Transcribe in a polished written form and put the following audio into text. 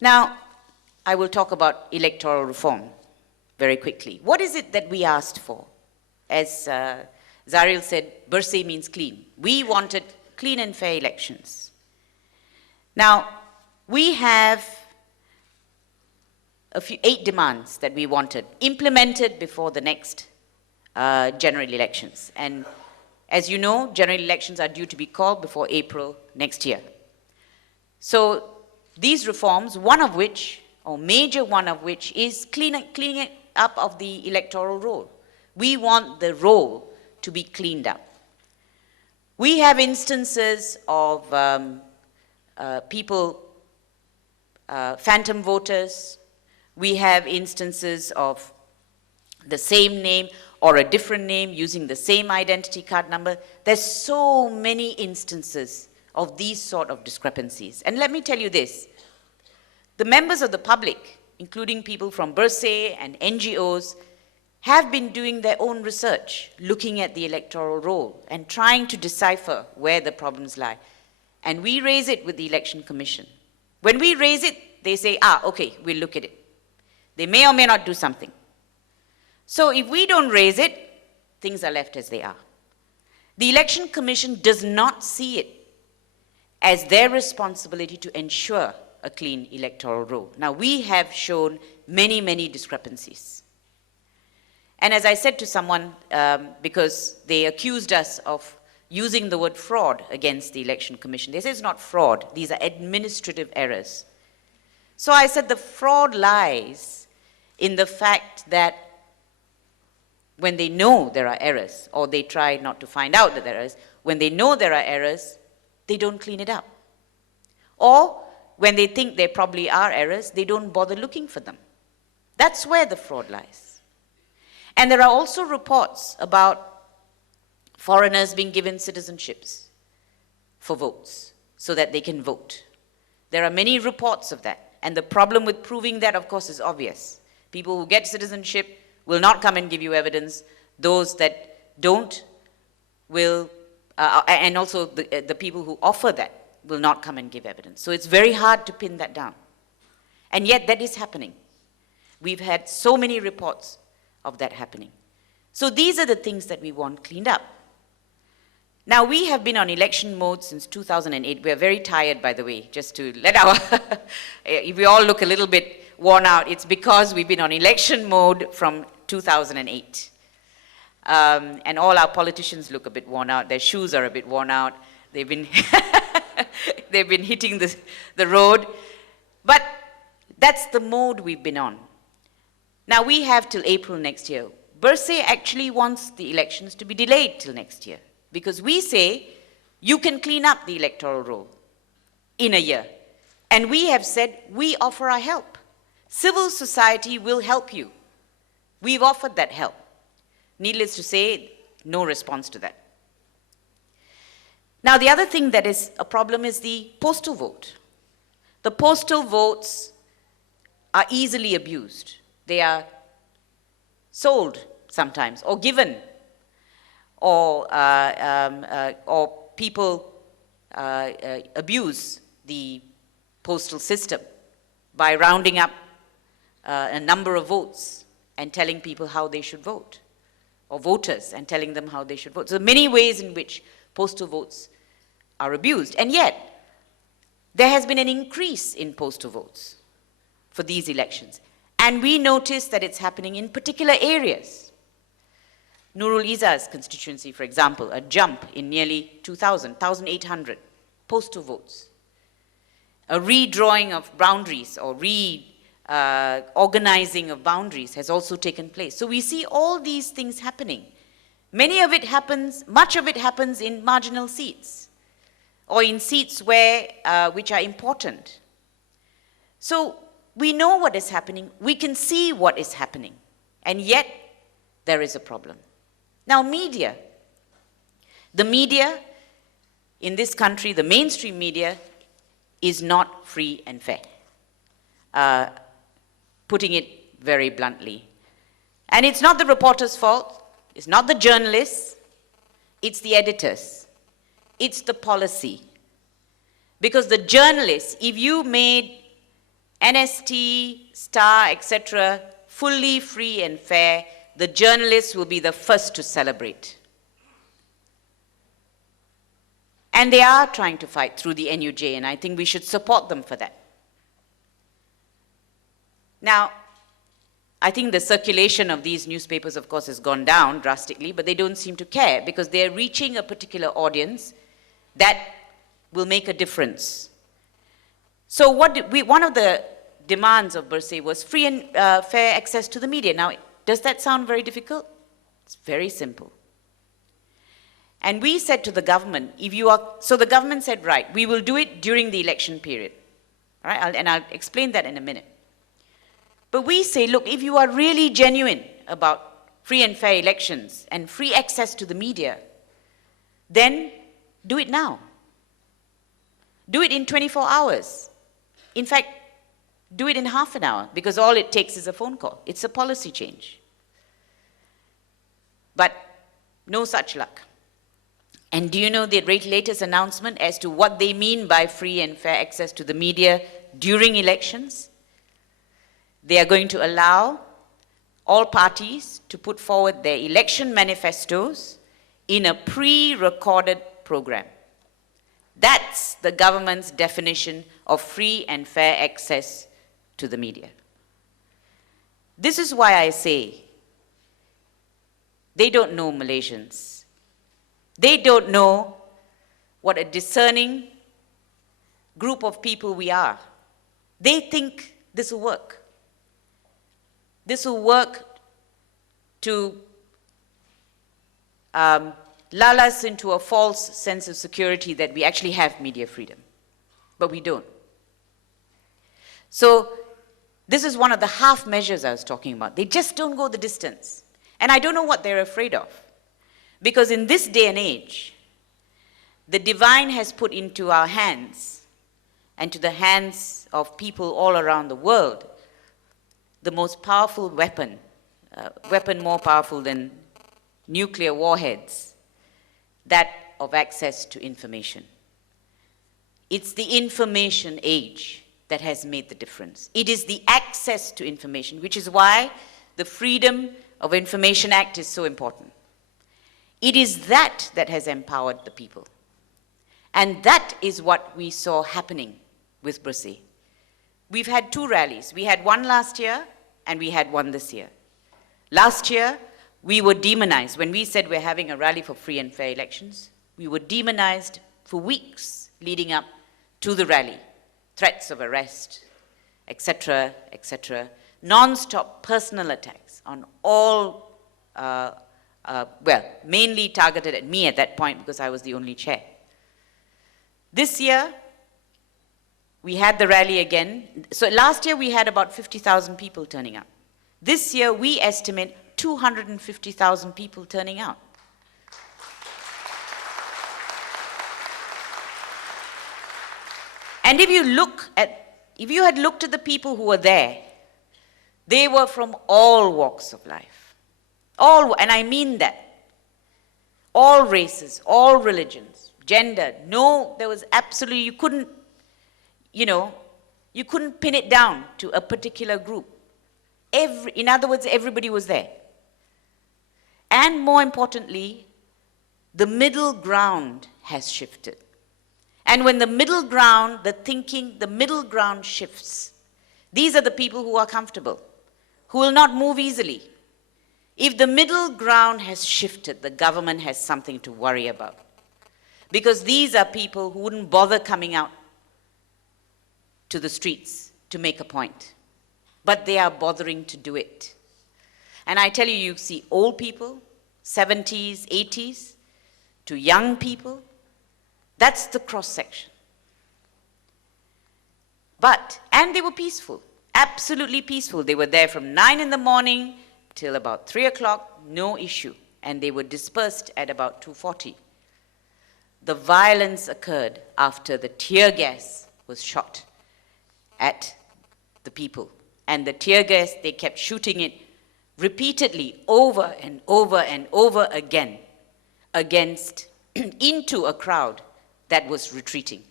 Now, I will talk about electoral reform very quickly. What is it that we asked for? As Zaril said, Bersih means clean. We wanted clean and fair elections. Now, we have 8 demands that we wanted implemented before the next general elections. And as you know, general elections are due to be called before April next year. So these reforms, one of which, or major one of which, is cleaning up of the electoral roll. We want the roll to be cleaned up. We have instances of people, phantom voters. We have instances of the same name or a different name using the same identity card number. There's so many instances of these sort of discrepancies. And let me tell you this, the members of the public, including people from Bersih and NGOs, have been doing their own research, looking at the electoral roll and trying to decipher where the problems lie. And we raise it with the Election Commission. When we raise it, they say, okay, we'll look at it. They may or may not do something. So if we don't raise it, things are left as they are. The Election Commission does not see it as their responsibility to ensure a clean electoral roll. Now, we have shown many, many discrepancies. And as I said to someone, because they accused us of using the word fraud against the Election Commission, they said it's not fraud, these are administrative errors. So I said the fraud lies in the fact that when they know there are errors, or they try not to find out that there are errors, when they know there are errors, they don't clean it up. Or when they think there probably are errors, they don't bother looking for them. That's where the fraud lies. And there are also reports about foreigners being given citizenships for votes so that they can vote. There are many reports of that. And the problem with proving that, of course, is obvious. People who get citizenship will not come and give you evidence. Those that don't will, and also the people who offer that will not come and give evidence. So it's very hard to pin that down. And yet that is happening. We've had so many reports of that happening. So these are the things that we want cleaned up. Now, we have been on election mode since 2008. We are very tired, by the way, just to let our, if we all look a little bit worn out, it's because we've been on election mode from 2008. And all our politicians look a bit worn out. Their shoes are a bit worn out. They've been, they've been hitting the road. But that's the mode we've been on. Now, we have till April next year. Bersih actually wants the elections to be delayed till next year, because we say you can clean up the electoral roll in a year. And we have said we offer our help. Civil society will help you. We've offered that help. Needless to say, no response to that. Now, the other thing that is a problem is the postal vote. The postal votes are easily abused. They are sold sometimes, or given, or people abuse the postal system by rounding up a number of votes and telling people how they should vote, or voters and telling them how they should vote. So many ways in which postal votes are abused. And yet, there has been an increase in postal votes for these elections. And we notice that it's happening in particular areas. Nurul Izzah's constituency, for example, a jump in nearly 2,000, 1,800 postal votes. A redrawing of boundaries or organizing of boundaries has also taken place. So we see all these things happening. Much of it happens in marginal seats or in seats where, which are important. So we know what is happening, we can see what is happening, and yet there is a problem. Now, media. The media in this country, the mainstream media, is not free and fair, putting it very bluntly. And it's not the reporter's fault, it's not the journalists, it's the editors, it's the policy. Because the journalists, if you made NST, Star, etc., fully free and fair, the journalists will be the first to celebrate. And they are trying to fight through the NUJ, and I think we should support them for that. Now, I think the circulation of these newspapers, of course, has gone down drastically, but they don't seem to care because they're reaching a particular audience that will make a difference. So one of the demands of Bersih was free and fair access to the media. Now, does that sound very difficult? It's very simple. And we said to the government, so the government said, right, we will do it during the election period. All right, and I'll explain that in a minute. But we say, look, if you are really genuine about free and fair elections and free access to the media, then do it now. Do it in 24 hours. In fact, do it in half an hour, because all it takes is a phone call. It's a policy change. But no such luck. And do you know the latest announcement as to what they mean by free and fair access to the media during elections? They are going to allow all parties to put forward their election manifestos in a pre-recorded program. That's the government's definition of free and fair access to the media. This is why I say they don't know Malaysians. They don't know what a discerning group of people we are. They think this will work. This will work to lull us into a false sense of security that we actually have media freedom. But we don't. So this is one of the half measures I was talking about. They just don't go the distance. And I don't know what they're afraid of. Because in this day and age, the divine has put into our hands and to the hands of people all around the world the most powerful weapon, weapon more powerful than nuclear warheads, that of access to information. It's the information age that has made the difference. It is the access to information, which is why the Freedom of Information Act is so important. It is that that has empowered the people. And that is what we saw happening with Bersih. We've had two rallies. We had one last year, and we had one this year. Last year, we were demonized. When we said we're having a rally for free and fair elections, we were demonized for weeks leading up to the rally. Threats of arrest, etc., etc. Non-stop personal attacks on all, mainly targeted at me at that point because I was the only chair. This year, we had the rally again. So last year we had about 50,000 people turning out. This year we estimate 250,000 people turning out. And if you had looked at the people who were there, they were from all walks of life. All, and I mean that. All races, all religions, gender. No, there was absolutely, you couldn't pin it down to a particular group. In other words, everybody was there. And more importantly, the middle ground has shifted. And when the middle ground, the middle ground shifts, these are the people who are comfortable, who will not move easily. If the middle ground has shifted, the government has something to worry about. Because these are people who wouldn't bother coming out to the streets to make a point. But they are bothering to do it. And I tell you, you see old people, 70s, 80s, to young people. That's the cross-section. And they were peaceful, absolutely peaceful. They were there from 9 in the morning till about 3 o'clock, no issue. And they were dispersed at about 2:40. The violence occurred after the tear gas was shot at the people. And the tear gas, they kept shooting it repeatedly over and over and over again into a crowd that was retreating.